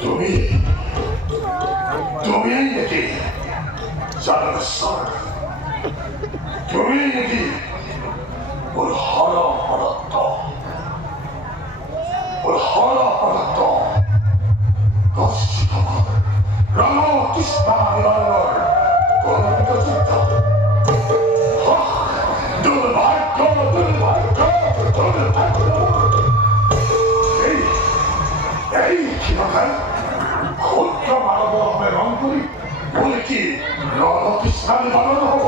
তুমি তুমি নাকি জানার তুমি নাকি ওর হারা পদার্থ রামকৃষ্ণ নিবারণ কল্পিত চিত্ত দুর্ভাগ্য দুর্ভাগ্য দুর্ভাগ্য এই ক্ষীণকায় ক্ষুদ্র মানব হবে রং করি বলে কি রামকৃষ্ণ নিবারণ হব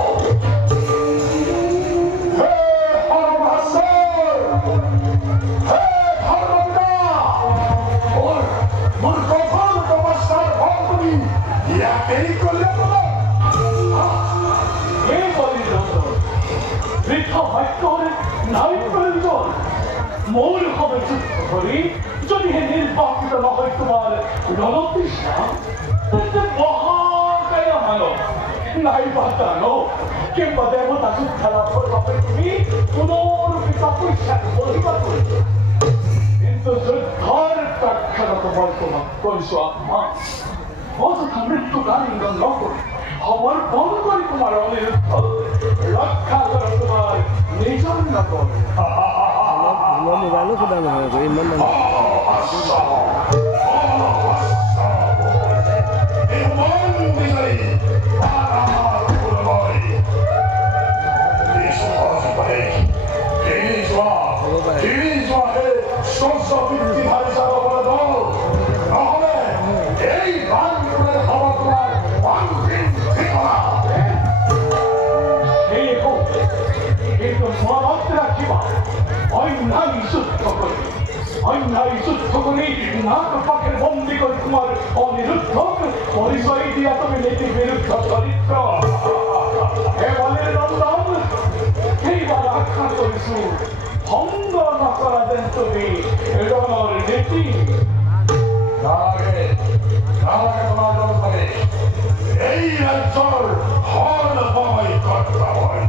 মূল হবে যুদ্ধ করি যদি হে নির্বাচিত না হয় তোমার রণতৃষ্ণা মহাকায় মানব নাই বা জানো কিংবা দেবতা শিক্ষা লাভ করবে তুমি পুনরূপে তপস্যার বহিবা করিবে কিন্তু যুদ্ধর প্রাক্ষারা তো বর্তমান করিস আত্মা অযথা মৃত্যুকাল ইন্ধন ন করি খবর বন্ধ করি তোমার অনিরুদ্ধ রক্ষা করো তোমার নিজর নগর Mami lalu sudah mengaku iman dan অন্যায় যুদ্ধ করে নাক পাখের বন্দি করে তোমার অনিরুদ্ধ পরিচয় দিয়া তুমি নীতি বিরুদ্ধ চরিত্র নন্দন এইবার আখ্যা করিছু ভঙ্গ না করা দেন তুমি রণর নীতি এই রাজ্যর হল বয় কর্তা হয়